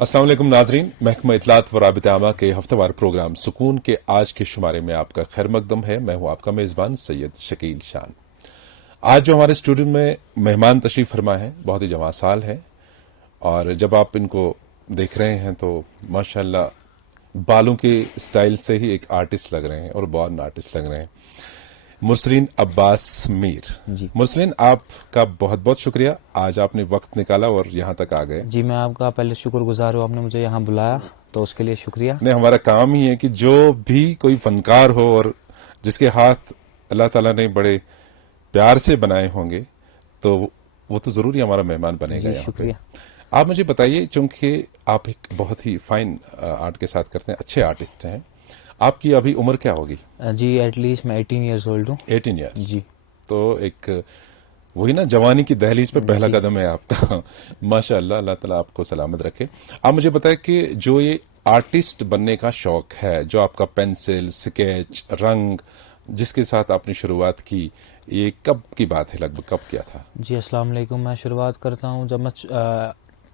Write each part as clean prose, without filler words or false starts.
अस्सलाम वालेकुम नाजरीन, महकमा इत्तलात व राबिता आमा के हफ्तेवार प्रोग्राम सुकून के आज के शुमारे में आपका खैर मकदम है। मैं हूं आपका मेजबान सैयद शकील शान। आज जो हमारे स्टूडियो में मेहमान तशरीफ फरमा है बहुत ही जवां साल है, और जब आप इनको देख रहे हैं तो माशाल्लाह बालों के स्टाइल से ही एक आर्टिस्ट लग रहे हैं और बॉर्न आर्टिस्ट लग रहे हैं। मुरसलीन अब्बास मीर जी मुरसलीन, आपका बहुत बहुत शुक्रिया, आज आपने वक्त निकाला और यहाँ तक आ गए। जी, मैं आपका पहले शुक्रगुजार हूँ, आपने मुझे यहाँ बुलाया तो उसके लिए शुक्रिया। नहीं, हमारा काम ही है कि जो भी कोई फनकार हो और जिसके हाथ अल्लाह ताला ने बड़े प्यार से बनाए होंगे तो वो तो जरूरी हमारा मेहमान बनेगा जी यहाँ पे। शुक्रिया। आप मुझे बताइए, चूंकि आप एक बहुत ही फाइन आर्ट के साथ करते हैं, अच्छे आर्टिस्ट हैं, आपकी अभी उम्र क्या होगी? जी एटलीस्ट मैं 18 ईयर्स ओल्ड हूँ। 18 ईयर्स। जी तो एक वही ना, जवानी की दहलीज पे पहला जी। कदम है आपका। माशाअल्लाह, अल्लाह ताला आपको सलामत रखे। आप मुझे बताएं कि जो ये आर्टिस्ट बनने का शौक है, जो आपका पेंसिल, स्केच, रंग जिसके साथ आपने शुरुआत की, ये कब की बात है, लगभग कब किया था? जी, अस्सलाम वालेकुम। मैं शुरुआत करता हूँ जब मैं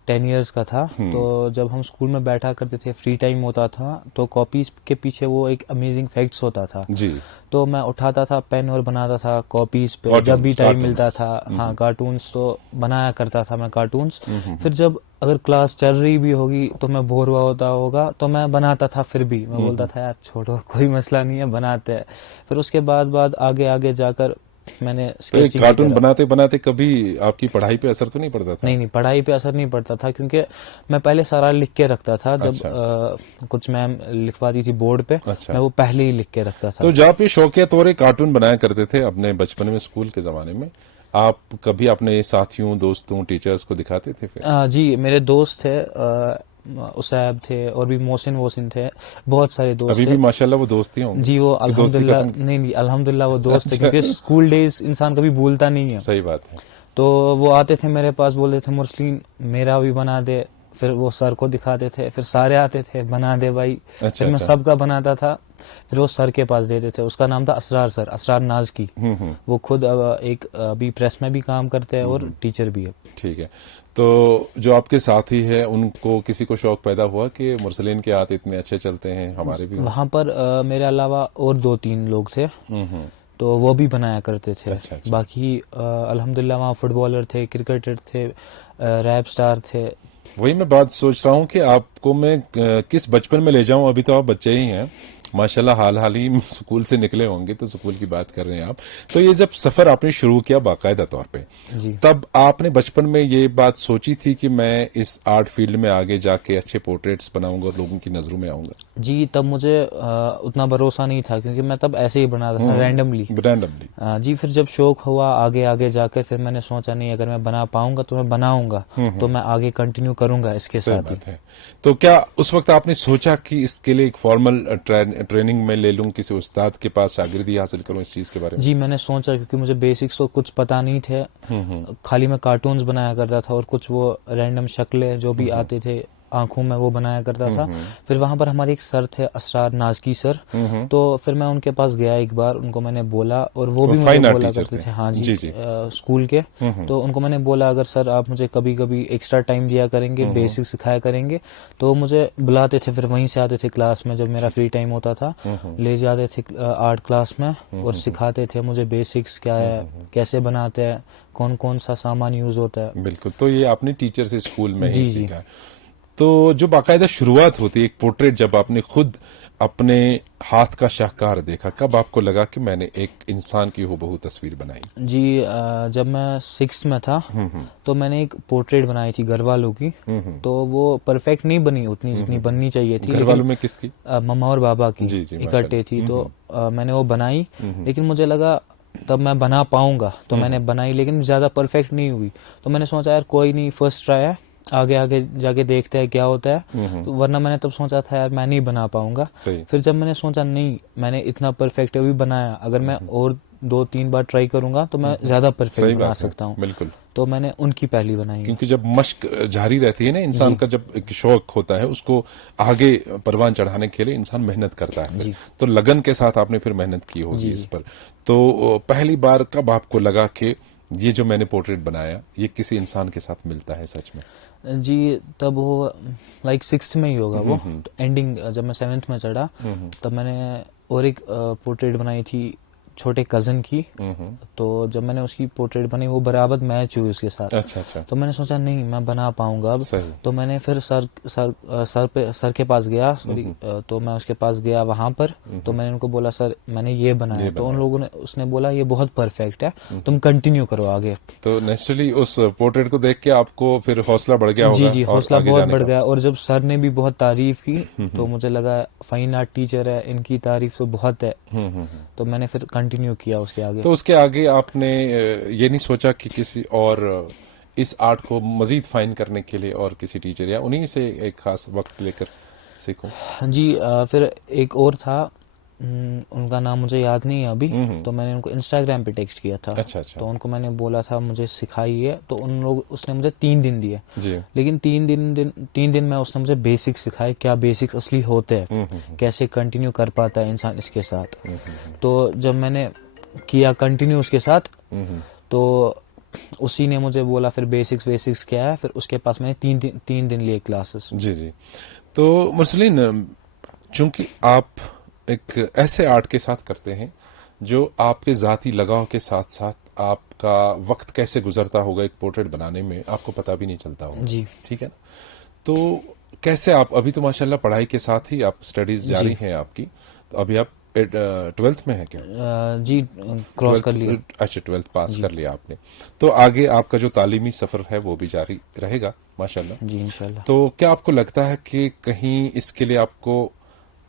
10 ईयर्स का था। तो जब हम स्कूल में बैठा करते थे, फ्री टाइम होता था, तो कॉपीज के पीछे वो एक अमेजिंग फैक्ट्स होता था। जी। तो मैं उठाता था पेन और बनाता था कॉपीज पे जब भी टाइम मिलता था। हाँ, कार्टून्स तो बनाया करता था मैं, कार्टून्स। फिर जब अगर क्लास चल रही भी होगी तो मैं बोर हुआ होगा तो मैं बनाता था। फिर भी मैं बोलता था यार छोड़ो, कोई मसला नहीं है, बनाते हैं। फिर उसके बाद आगे आगे जाकर मैंने तो एक स्केचिंग कार्टून बनाते बनाते कभी आपकी पढ़ाई पे असर तो नहीं पड़ता था? नहीं, पढ़ाई पे असर नहीं पड़ता था, क्योंकि मैं पहले सारा लिख के रखता था। जब अच्छा। कुछ मैम लिखवाती थी बोर्ड पे, अच्छा। मैं वो पहले ही लिख के रखता था। तो जब आप ये शौकिया तौर कार्टून बनाया करते थे अपने बचपन में, स्कूल के जमाने में, आप कभी अपने साथियों, दोस्तों, टीचर्स को दिखाते थे फिर? जी, मेरे दोस्त थे, उसैब थे और भी मोहसिन वोसिन थे, बहुत सारे दोस्त अभी थे। भी माशाल्लाह वो दोस्ती होंगे? जी, वो कि दोस्ती अल्हम्दुलिल्लाह, खत्म? नहीं अल्हम्दुलिल्लाह वो दोस्त थे, अच्छा। क्योंकि स्कूल डेज इंसान कभी भूलता नहीं है। सही बात है। तो वो आते थे मेरे पास, बोलते थे मुरसलीन मेरा भी बना दे। फिर वो सर को दिखाते थे, फिर सारे आते थे बना दे भाई। अच्छा, फिर मैं अच्छा। सबका बनाता था, फिर वो सर के पास देते थे। उसका नाम था असरार सर, असरार नाज़की। वो खुद एक अभी प्रेस में भी काम करते हैं और टीचर भी है। ठीक है। तो जो आपके साथी हैं उनको किसी को शौक पैदा हुआ कि मुरसलीन के हाथ इतने अच्छे चलते हैं, हमारे भी हों? वहाँ पर मेरे अलावा और 2-3 लोग थे, तो वो भी बनाया करते थे। अच्छा, अच्छा। बाकी अल्हम्दुलिल्लाह वहाँ फुटबॉलर थे, क्रिकेटर थे, रैप स्टार थे। वही मैं बात सोच रहा हूँ कि आपको मैं किस बचपन में ले जाऊं। अभी तो आप बच्चे ही हैं माशाल्लाह, हाल ही में स्कूल से निकले होंगे, तो स्कूल की बात कर रहे हैं आप। तो ये जब सफर आपने शुरू किया बाकायदा तौर पे, जी तब आपने बचपन में ये बात सोची थी कि मैं इस आर्ट फील्ड में आगे जाके अच्छे पोर्ट्रेट्स बनाऊंगा और लोगों की नजरों में आऊंगा? जी, तब मुझे उतना भरोसा नहीं था, क्योंकि मैं तब ऐसे ही बनाता था रैंडमली। जी, फिर जब शौक हुआ आगे आगे जाकर, फिर मैंने सोचा नहीं, अगर मैं बना पाऊंगा तो मैं बनाऊंगा, तो मैं आगे कंटिन्यू करूंगा इसके साथ ही। है। तो क्या उस वक्त आपने सोचा कि इसके लिए एक फॉर्मल ट्रेनिंग में ले लूं, किसी उस्ताद के पास शागिर्दी हासिल करूं इस चीज के बारे में? जी, मैंने सोचा, क्योंकि मुझे बेसिक्स तो कुछ पता नहीं थे। खाली मैं कार्टून्स बनाया करता था और कुछ वो रैंडम शक्लें जो भी आते थे आंखों में, वो बनाया करता था। फिर वहां पर हमारे एक सर थे, असरार नाज़की सर। तो फिर मैं उनके पास गया एक बार, उनको मैंने बोला, और वो भी मुझे बोला करते थे। हाँ जी, स्कूल के। तो उनको मैंने बोला, अगर सर आप मुझे कभी कभी एक्स्ट्रा टाइम दिया करेंगे, बेसिक सिखाया करेंगे, तो मुझे बुलाते थे। फिर वहीं से आते थे क्लास में, जब मेरा फ्री टाइम होता था, ले जाते थे आर्ट क्लास में और सिखाते थे मुझे बेसिक्स क्या है, कैसे बनाते हैं, कौन कौन सा सामान यूज होता है। बिल्कुल। तो ये आपने टीचर से स्कूल में ही सीखा? तो जो बाकायदा शुरुआत होती है एक पोर्ट्रेट, जब आपने खुद अपने हाथ का शाहकार देखा, कब आपको लगा कि मैंने एक इंसान की हूबहू तस्वीर बनाई? जी, जब मैं 6 में था तो मैंने एक पोर्ट्रेट बनाई थी घर वालों की। तो वो परफेक्ट नहीं बनी उतनी जितनी बननी चाहिए थी। घर वालों में किसकी? मम्मा और बाबा की इकट्ठे थी। तो मैंने वो बनाई, लेकिन मुझे लगा तब मैं बना पाऊंगा, तो मैंने बनाई, लेकिन ज्यादा परफेक्ट नहीं हुई। तो मैंने सोचा यार कोई नहीं, फर्स्ट ट्राई है, आगे आगे जाके देखते हैं क्या होता है। तो वरना मैंने तब सोचा था यार मैं नहीं बना पाऊंगा। फिर जब मैंने सोचा नहीं, मैंने इतना परफेक्ट अभी बनाया, अगर मैं और 2-3 बार ट्राई करूंगा तो मैं ज्यादा परफेक्ट बना सकता हूँ। बिल्कुल। तो मैंने उनकी पहली बनाई। क्योंकि जब मश्क जारी रहती है ना, इंसान का जब एक शौक होता है, उसको आगे परवान चढ़ाने के लिए इंसान मेहनत करता है। तो लगन के साथ आपने फिर मेहनत की होगी इस पर। तो पहली बार कब आपको लगा कि ये जो मैंने पोर्ट्रेट बनाया ये किसी इंसान के साथ मिलता है सच में? जी तब वो लाइक सिक्स्थ में ही होगा वो, एंडिंग जब मैं सेवेंथ में चढ़ा तब मैंने और एक पोर्ट्रेट बनाई थी छोटे कज़न की। तो जब मैंने उसकी पोर्ट्रेट बनाई वो बराबर मैच हुई उसके साथ। अच्छा अच्छा, तो मैंने सोचा नहीं मैं बना पाऊंगा अब। सही। तो मैंने फिर सर के पास गया, सॉरी, तो मैं उसके पास गया वहां पर। तो मैंने उनको बोला सर मैंने ये बनाया। तो उन लोगों ने उसने बोला ये बहुत परफेक्ट है, तुम कंटिन्यू करो आगे। तो नेचुरली उस पोर्ट्रेट को देख के आपको फिर हौसला बढ़ गया होगा। जी और हौसला आगे बहुत जाने बढ़ का। गया। और जब सर ने भी बहुत तारीफ की तो मुझे लगा फाइन आर्ट टीचर है, इनकी तारीफ तो बहुत है। तो मैंने फिर कंटिन्यू किया उसके आगे। तो उसके आगे आपने ये नहीं सोचा कि किसी और इस आर्ट को मजीद फाइन करने के लिए और किसी टीचर या उन्हीं से एक खास वक्त लेकर सीखो? जी फिर एक और था, उनका नाम मुझे याद नहीं है अभी। तो मैंने उनको इंस्टाग्राम पे टेक्स्ट किया था। अच्छा अच्छा तो उनको मैंने बोला था मुझे सिखाइए। तो उन लोग उसने मुझे 3 दिन दिए। जी। लेकिन 3 दिन में उसने मुझे बेसिक्स सिखाए, क्या बेसिक्स असली होते हैं, कैसे कंटिन्यू कर पाता है इंसान इसके साथ। तो जब मैंने किया कंटिन्यू उसके साथ तो उसी ने मुझे बोला फिर बेसिक्स क्या है। फिर उसके पास मैंने 3 दिन लिए क्लासेस। जी जी। तो मुरसलीन, चूंकि आप एक ऐसे आर्ट के साथ करते हैं जो आपके ज़ाती लगाव के साथ साथ आपका वक्त कैसे गुजरता होगा एक पोर्ट्रेट बनाने में आपको पता भी नहीं चलता होगा। जी ठीक है ना? तो कैसे आप अभी तो माशाल्लाह पढ़ाई के साथ ही आप स्टडीज जारी हैं आपकी, तो अभी आप 12th में है क्या? जी क्रॉस कर लिया। अच्छा 12th पास कर लिया आपने, तो आगे आपका जो तालीमी सफर है वो भी जारी रहेगा माशाल्लाह। जी इंशाल्लाह। तो क्या आपको लगता है कि कहीं इसके लिए आपको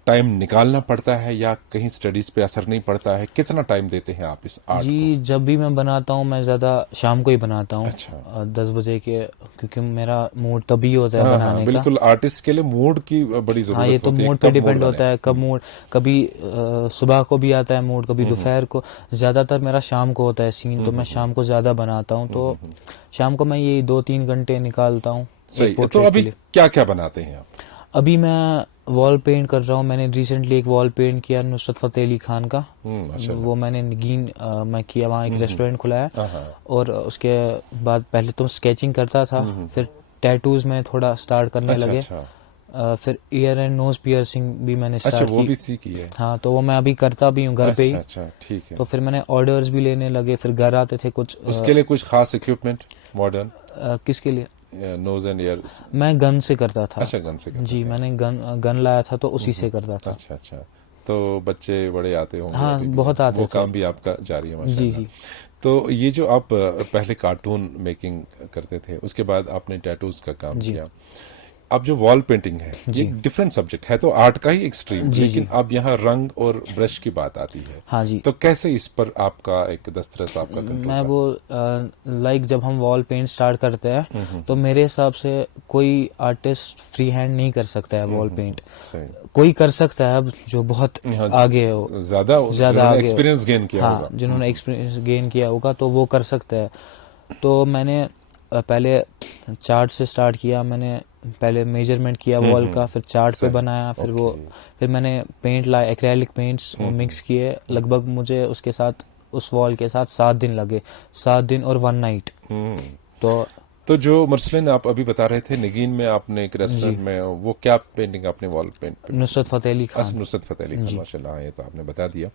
टाइम निकालना पड़ता है या कहीं स्टडीज पे असर नहीं पड़ता है? कितना टाइम देते हैं आप इस आर्ट जी जब भी मैं बनाता हूँ मैं ज़्यादा शाम को ही बनाता हूँ। अच्छा। 10 बजे के, क्योंकि मेरा मूड तभी होता है हाँ, बनाने का। बिल्कुल आर्टिस्ट के लिए मूड की बड़ी जरूरत हाँ ये तो होती है। मूड पे कब डिपेंड मूड होता बने। है, कब मूड, कभी सुबह को भी आता है मूड, कभी दोपहर को। ज़्यादातर मेरा शाम को होता है सीन, तो मैं शाम को ज़्यादा बनाता हूँ। तो शाम को मैं ये 2-3 घंटे निकालता हूँ सही। एक तो पोर्ट्रेट के अभी लिए। क्या क्या बनाते हैं आप? अभी मैं वॉल पेंट कर रहा हूँ। मैंने रिसेंटली एक वॉल पेंट किया नुसरत फतेह अली खान का। माशाल्लाह। वो मैंने नगीन मैं किया, वहाँ एक रेस्टोरेंट खुला है। हाँ, हाँ। और उसके बाद पहले तो स्केचिंग करता था, फिर टैटूज में थोड़ा स्टार्ट करने अच्छा लगे। अच्छा फिर ईयर एंड नोज पियर्सिंग भी मैंने अच्छा, स्टार्ट वो की। भी सीखी है। हाँ तो वो मैं अभी करता भी हूँ घर पे ही। अच्छा अच्छा, ठीक है। तो फिर मैंने ऑर्डर्स भी लेने लगे, फिर घर आते थे कुछ। उसके लिए कुछ खास इक्विपमेंट मॉडर्न? किसके लिए? Nose and ear? मैं गन से करता था। अच्छा, गन से करते जी थे। मैंने गन लाया था तो उसी से करता था। अच्छा अच्छा, तो बच्चे बड़े आते होंगे हाँ अभी भी। बहुत आते वो थे। काम भी आपका जारी है जी माशाल्लाह। जी तो ये जो आप पहले कार्टून मेकिंग करते थे, उसके बाद आपने टैटूज का काम जी। किया, अब जो वॉल पेंटिंग है ये जी। डिफरेंट सब्जेक्ट है, तो आर्ट का ही एक स्ट्रीम, जी, लेकिन जी। अब यहाँ रंग और ब्रश की बात आती है। हाँ जी। तो कैसे इस पर आपका एक दस्तरस, आपका कंट्रोल? मैं वो लाइक जब हम वॉल पेंट स्टार्ट करते हैं तो मेरे हिसाब से कोई आर्टिस्ट फ्री हैंड नहीं कर सकता है वॉल पेंट। सही। कोई कर सकता है अब जो बहुत हाँ, आगे हो, ज्यादा आगे एक्सपीरियंस गेन किया हाँ होगा। जिन्होंने एक्सपीरियंस गेन किया होगा तो वो कर सकता है। तो मैंने पहले चार्ट से स्टार्ट किया। मैंने पहले मेजरमेंट किया वॉल का, फिर चार्ट पे सही। बनाया, फिर वो ओके। फिर मैंने पेंट लाया, एक्रेलिक पेंट्स वो मिक्स किए। लगभग मुझे उसके साथ उस वॉल के साथ 7 दिन लगे, 7 दिन और 1 नाइट। तो जो मरसलिन आप अभी बता रहे थे नगीन में आपने एक रेस्टोरेंट में, वो क्या पेंटिंग आपने वॉल पेंट पे? नुसरत फतेह अली खान। नुसरत फतेह अली खान, माशाल्लाह, ये तो आपने बता दिया।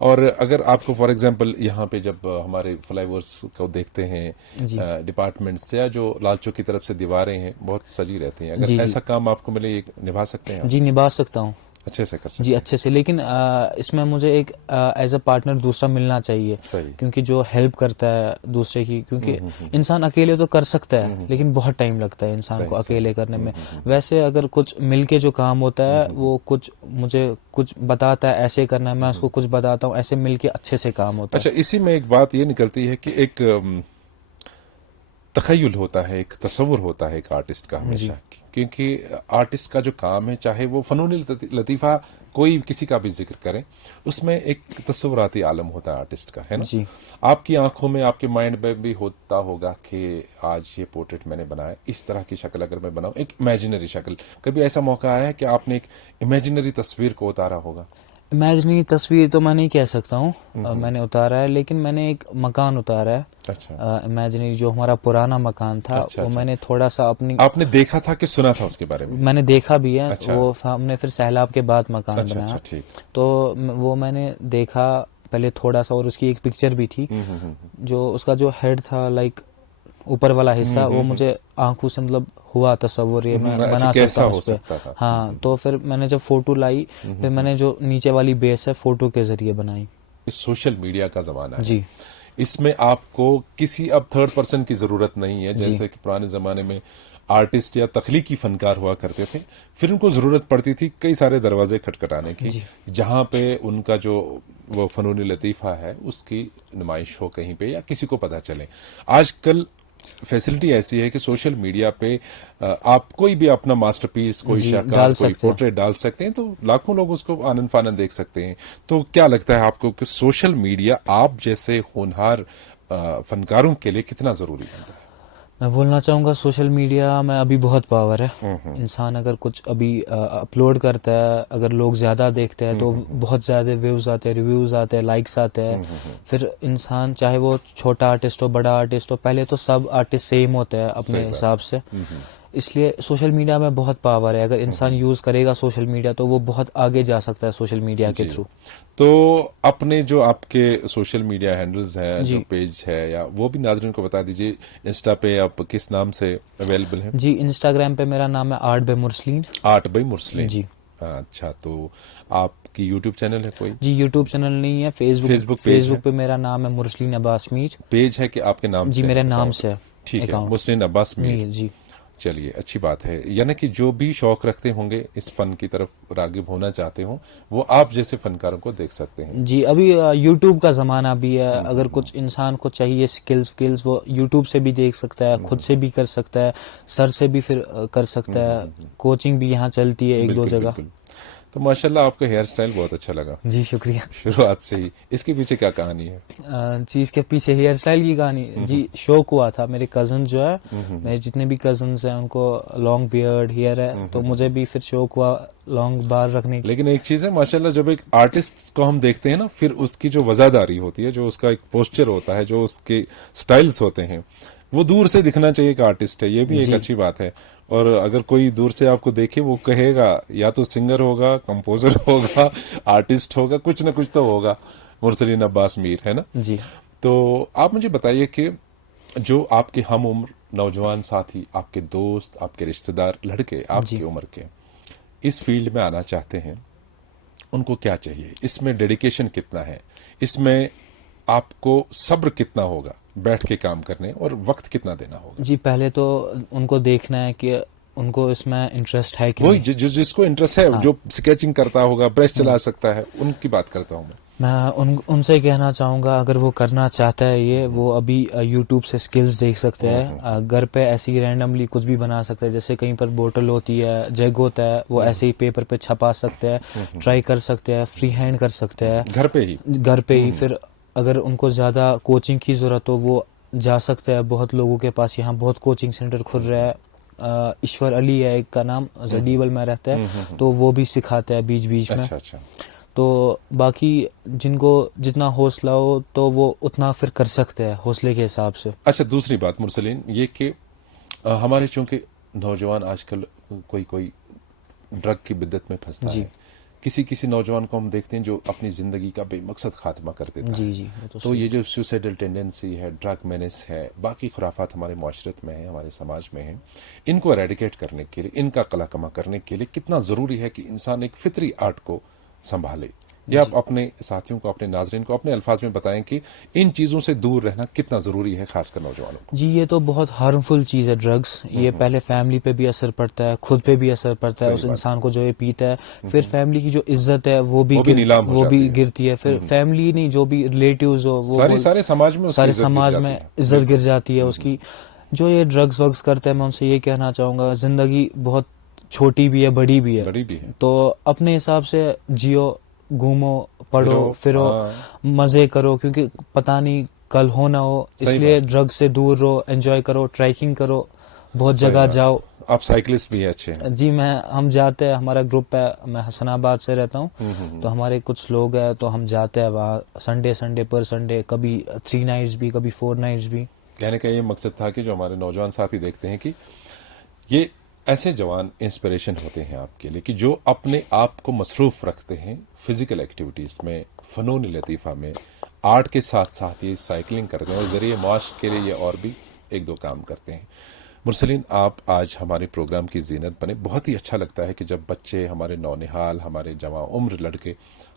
और अगर आपको फॉर एग्जांपल यहाँ पे जब हमारे फ्लाईओवर्स को देखते हैं डिपार्टमेंट से, या जो लाल चौक की तरफ से दीवारें हैं बहुत सजी रहती हैं, अगर ऐसा काम आपको मिले, ये निभा सकते हैं आप? जी निभा सकता हूँ, अच्छे से कर सकते जी अच्छे से। लेकिन इसमें मुझे एक एज अ पार्टनर दूसरा मिलना चाहिए। सही। क्योंकि जो हेल्प करता है दूसरे की, क्योंकि इंसान अकेले तो कर सकता है लेकिन बहुत टाइम लगता है इंसान को अकेले करने में। वैसे अगर कुछ मिलके जो काम होता है वो कुछ मुझे कुछ बताता है ऐसे करना है, मैं उसको कुछ बताता हूँ, ऐसे मिलके अच्छे से काम होता है। अच्छा, इसी में एक बात ये निकलती है कि एक तखय्युल होता है, एक तस्वुर होता है एक आर्टिस्ट का हमेशा, क्योंकि आर्टिस्ट का जो काम है, चाहे वो फनून लतीफ़ा कोई किसी का भी जिक्र करें, उसमें एक तस्वुराती आलम होता है आर्टिस्ट का, है ना? जी। आपकी आंखों में, आपके माइंड में भी होता होगा कि आज ये पोर्ट्रेट मैंने बनाया, इस तरह की शक्ल अगर मैं बनाऊं, एक इमेजिनरी शक्ल। कभी ऐसा मौका आया है कि आपने एक इमेजिनरी तस्वीर को उतारा होगा? इमेजिनरी तस्वीर तो मैं नहीं कह सकता हूँ, मैंने उतारा है, लेकिन मैंने एक मकान उतारा है। अच्छा इमेजिनरी जो हमारा पुराना मकान था, अच्छा वो अच्छा। मैंने थोड़ा सा अपनी, आपने देखा था कि सुना था उसके बारे में? मैंने देखा भी है। अच्छा वो हमने फिर सैलाब के बाद मकान अच्छा बनाया, अच्छा, ठीक। तो वो मैंने देखा पहले थोड़ा सा, और उसकी एक पिक्चर भी थी। जो उसका जो हेड था, लाइक ऊपर वाला हिस्सा, वो मुझे आंखों से मतलब हुआ तस्वर, ये मैं अच्छा, बना कैसा सकता हूँ हो उस पे। सकता था? हाँ, तो फिर मैंने जब फोटो लाई, फिर मैंने जो नीचे वाली बेस है फोटो के जरिए बनाई। इस सोशल मीडिया का जमाना है, जी इसमें आपको किसी अब थर्ड पर्सन की जरूरत नहीं है, जी जैसे कि पुराने जमाने में आर्टिस्ट या तख्लीकी फनकार हुआ करते थे, फिर उनको जरूरत पड़ती थी कई सारे दरवाजे खटखटाने की, जी जहां पे उनका जो वो फनून लतीफ़ा है उसकी नुमाइश हो कहीं पे या किसी को पता चले। आजकल फैसिलिटी ऐसी है कि सोशल मीडिया पे आप कोई भी अपना मास्टरपीस, कोई जी शाहकार, डाल कोई सकते हैं। पोर्ट्रेट डाल सकते हैं, तो लाखों लोग उसको आनंद फानंद देख सकते हैं। तो क्या लगता है आपको कि सोशल मीडिया आप जैसे होनहार फनकारों के लिए कितना जरूरी है? मैं बोलना चाहूँगा, सोशल मीडिया में अभी बहुत पावर है। इंसान अगर कुछ अभी अपलोड करता है, अगर लोग ज़्यादा देखते हैं तो बहुत ज़्यादा व्यूज़ आते हैं, रिव्यूज़ आते हैं, लाइक्स आते हैं। फिर इंसान चाहे वो छोटा आर्टिस्ट हो, बड़ा आर्टिस्ट हो, पहले तो सब आर्टिस्ट सेम होते हैं अपने सही बात हिसाब से। इसलिए सोशल मीडिया में बहुत पावर है। अगर इंसान यूज़ करेगा सोशल मीडिया, तो वो बहुत आगे जा सकता है सोशल मीडिया के जी। थ्रू। तो अपने जो आपके सोशल मीडिया हैंडल्स हैं, जो जी पेज है, या वो भी नाज़रीन को बता दीजिए। इंस्टा पे आप किस नाम से अवेलेबल हैं? जी, इंस्टाग्राम पे मेरा नाम है art by Mursaleen. Art by Mursaleen. जी अच्छा, तो आपकी यूट्यूब चैनल है कोई? जी, यूट्यूब चैनल नहीं है, फेसबुक पेज फेसबुक है? पे मेरा नाम है मुरसलीन अब्बास मीर। पेज है कि आपके नाम जी, से मेरे है नाम अकाउंट? से है ठीक है, अकाउंट। मुस्लिन अब्बास मीर। जी चलिए, अच्छी बात है। यानी कि जो भी शौक रखते होंगे, इस फन की तरफ रागिब होना चाहते हो, वो आप जैसे फनकारों को देख सकते हैं। जी, अभी यूट्यूब का ज़माना भी है। अगर कुछ इंसान को चाहिए स्किल्स, वो यूट्यूब से भी देख सकता है, खुद से भी कर सकता है, सर से भी फिर कर सकता है। कोचिंग भी यहाँ चलती है एक दो बिल्कुल जगह। बिल्कुल। तो माशाल्लाह, आपका हेयर स्टाइल बहुत अच्छा लगा जी शुक्रिया। शुरुआत से ही। इसके पीछे क्या कहानी है? जी, इसके पीछे हेयर स्टाइल की कहानी, जी शौक हुआ था। मेरे कजन जो है, मेरे जितने भी कजन्स हैं, उनको लॉन्ग बियर्ड हेयर है, तो मुझे भी फिर शौक हुआ लॉन्ग बाल रखने की। लेकिन एक चीज है माशाल्लाह, जब एक आर्टिस्ट को हम देखते हैं ना, फिर उसकी जो वजादारी होती है, जो उसका एक पोस्चर होता है, जो उसके स्टाइल्स होते हैं, वो दूर से दिखना चाहिए कि आर्टिस्ट है। ये भी एक जी अच्छी बात है। और अगर कोई दूर से आपको देखे, वो कहेगा या तो सिंगर होगा, कंपोजर होगा, आर्टिस्ट होगा, कुछ ना कुछ तो होगा। मुरसलीन अब्बास मीर, है ना? जी तो आप मुझे बताइए कि जो आपके हम उम्र नौजवान साथी, आपके दोस्त, आपके रिश्तेदार लड़के आपकी जी उम्र के इस फील्ड में आना चाहते हैं, उनको क्या चाहिए? इसमें डेडिकेशन कितना है? इसमें आपको सब्र कितना होगा बैठ के काम करने, और वक्त कितना देना होगा? जी, पहले तो उनको देखना है कि उनको इसमें इंटरेस्ट है कि वही नहीं। जिसको इंटरेस्ट है, हाँ। जो स्केचिंग करता होगा, ब्रश चला सकता है, उनकी बात करता हूँ मैं। मैं उनसे कहना चाहूँगा, अगर वो करना चाहता है ये, वो अभी यूट्यूब से स्किल्स देख सकते हैं। घर पे ऐसे ही रैंडमली कुछ भी बना सकते हैं। जैसे कहीं पर बोतल होती है, जग होता है, वो ऐसे ही पेपर पे छपा सकते हैं, ट्राई कर सकते हैं, फ्री हैंड कर सकते हैं घर पे ही? घर पे ही। फिर अगर उनको ज़्यादा कोचिंग की ज़रूरत हो, वो जा सकते हैं। बहुत लोगों के पास यहाँ बहुत कोचिंग सेंटर खुल रहा है। ईश्वर अली है एक का नाम, जडीबल में रहता है, तो वो भी सिखाते हैं बीच बीच में। अच्छा अच्छा। तो बाकी जिनको जितना हौसला हो, तो वो उतना फिर कर सकते हैं हौसले के हिसाब से। अच्छा, दूसरी बात मुरसलीन, ये कि हमारे चूंकि नौजवान आजकल कोई कोई ड्रग की बिद्दत में फंसता जी है। किसी किसी नौजवान को हम देखते हैं जो अपनी जिंदगी का बेमकसद खात्मा कर देता जी है। जी, वो तो तो सही। ये जो सुसाइडल टेंडेंसी है, ड्रग मेनेस है, बाकी खुराफात हमारे माशरत में है, हमारे समाज में है, इनको एरेडिकेट करने के लिए, इनका कलाकमा करने के लिए कितना ज़रूरी है कि इंसान एक फितरी आर्ट को संभाले। ये आप अपने साथियों को, अपने नाजरीन को अपने अल्फाज में बताएं कि इन चीज़ों से दूर रहना कितना ज़रूरी है, खासकर नौजवानों को। जी, ये तो बहुत हार्मफुल चीज़ है ड्रग्स। ये पहले फैमिली पे भी असर पड़ता है, खुद पे भी असर पड़ता है सही उस बात। इंसान को जो ये पीता है। फिर फैमिली की जो इज्जत है वो भी नीलाम हो वो जाती भी है। गिरती है। फिर फैमिली नहीं, जो भी रिलेटिव्स हो, वो सारे समाज में उसकी सारे इज्जत गिर समाज जाती में है। इज्जत गिर जाती है उसकी। जो ये ड्रग्स वग्स करते हैं, मैं उनसे ये कहना चाहूँगा, ज़िंदगी बहुत छोटी भी है, बड़ी भी है। बड़ी भी है। तो अपने हिसाब से जियो, घूमो, पढ़ो, फिरो, मज़े करो, क्योंकि पता नहीं कल हो ना हो। सही इसलिए बात। ड्रग से दूर रहो, एंजॉय करो, ट्रैकिंग करो, बहुत सही जगह बात। जाओ। आप साइकिलिस्ट भी हैं, अच्छे हैं। जी, हम जाते हैं, हमारा ग्रुप है, मैं हसनाबाद से रहता हूँ, तो हमारे कुछ लोग हैं, तो हम जाते हैं वहाँ संडे पर संडे, कभी 3 नाइट्स भी, कभी 4 नाइट्स भी। कहने का ये मकसद था कि जो हमारे नौजवान साथी देखते हैं कि ये ऐसे जवान इंस्पिरेशन होते हैं आपके लिए कि जो अपने आप को मसरूफ रखते हैं फिजिकल एक्टिविटीज में, फनून लतीफ़ा में, आर्ट के साथ साथ ये साइकिलिंग करते हैं और ज़रिए माश के लिए ये और भी एक दो काम करते हैं। मुरसलीन, आप आज हमारे प्रोग्राम की जीनत बने। बहुत ही अच्छा लगता है कि जब बच्चे, हमारे नौनिहाल, हमारे जवां उम्र लड़के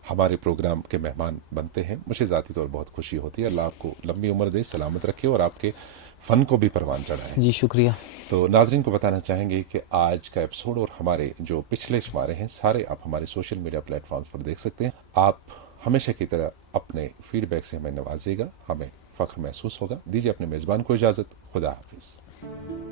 हमारे प्रोग्राम के मेहमान बनते हैं। मुझे ज़ाती तौर बहुत खुशी होती है। अल्लाह आपको लंबी उम्र दे, सलामत रखे और आपके फ़न को भी परवान चढ़ाए। जी, शुक्रिया। तो नाजरीन को बताना चाहेंगे कि आज का एपिसोड और हमारे जो पिछले शुमारे हैं सारे आप हमारे सोशल मीडिया प्लेटफॉर्म्स पर देख सकते हैं। आप हमेशा की तरह अपने फीडबैक से हमें नवाजिएगा, हमें फ़ख्र महसूस होगा। दीजिए अपने मेज़बान को इजाज़त। खुदा हाफिज़।